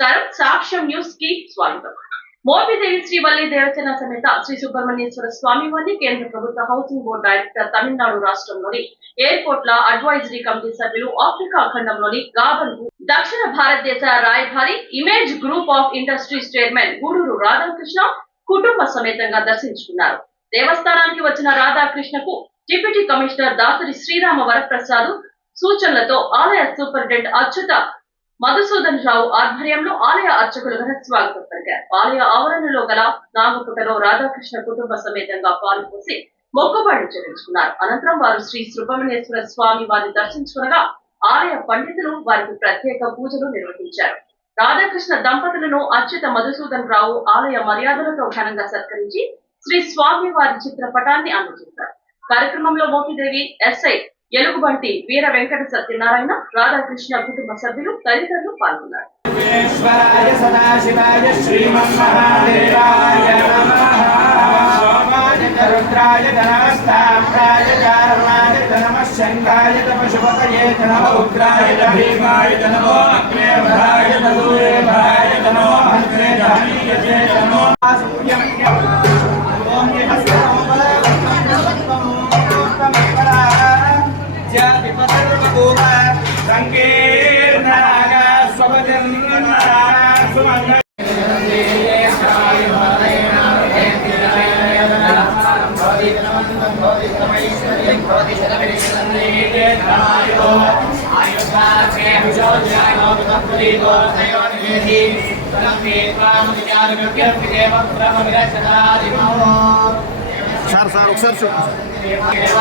నమస్కారం. సాక్ష్యం న్యూస్కి స్వాగతం. మోపిదేవి శ్రీ వల్లి దేవసేన సమేత శ్రీ సుబ్రహ్మణ్యేశ్వర స్వామి వారిని కేంద్ర ప్రభుత్వ హౌసింగ్ బోర్డు డైరెక్టర్ తమిళనాడు రాష్ట్రంలోని ఎయిర్పోర్ట్ల అడ్వైజరీ కమిటీ సభ్యులు ఆఫ్రికా ఖండంలోని గాబన్ దక్షిణ భారతదేశ రాయభారి image group of industries chairman Guduru Radhakrishna కుటుంబ సమేతంగా దర్శించుకున్నారు. దేవస్థానానికి వచ్చిన రాధాకృష్ణకు డిప్యూటీ కమిషనర్ దాసరి శ్రీరామ వరప్రసాద్ సూచనలతో ఆలయ సూపరింటెండెంట్ అచ్యుత మధుసూదన్ రావు ఆధ్వర్యంలో ఆలయ అర్చకులు ఘన స్వాగతం పలికారు. ఆలయ ఆవరణలో గల నాగపుటలో రాధాకృష్ణ కుటుంబ సమేతంగా పాల్పోసి మొక్కుబడులు చెల్లించుకున్నారు. అనంతరం వారు శ్రీ సుబ్రహ్మణ్యేశ్వర స్వామి వారిని దర్శించుకునగా ఆలయ పండితులు వారికి ప్రత్యేక పూజలు నిర్వహించారు. రాధాకృష్ణ దంపతులను అచ్యుత మధుసూదన్ రావు ఆలయ మర్యాదలతో ఘనంగా సత్కరించి శ్రీ స్వామి వారి చిత్రపటాన్ని అందజేశారు. కార్యక్రమంలో మోపిదేవి ఎస్ఐ ఎలుగుబంటి వీర వెంకట సత్యనారాయణ రాధాకృష్ణ కుటుంబ సభ్యులు తదితరులు పాల్గొన్నారు. రుద్రాయ చ నమస్తామ్రాయ చ అరుణాయ చ నమః ఉగ్రాయ భీమాయ నమో అగ్నేయభాయ చ సార్ సార్ ఒకసారి చూడండి.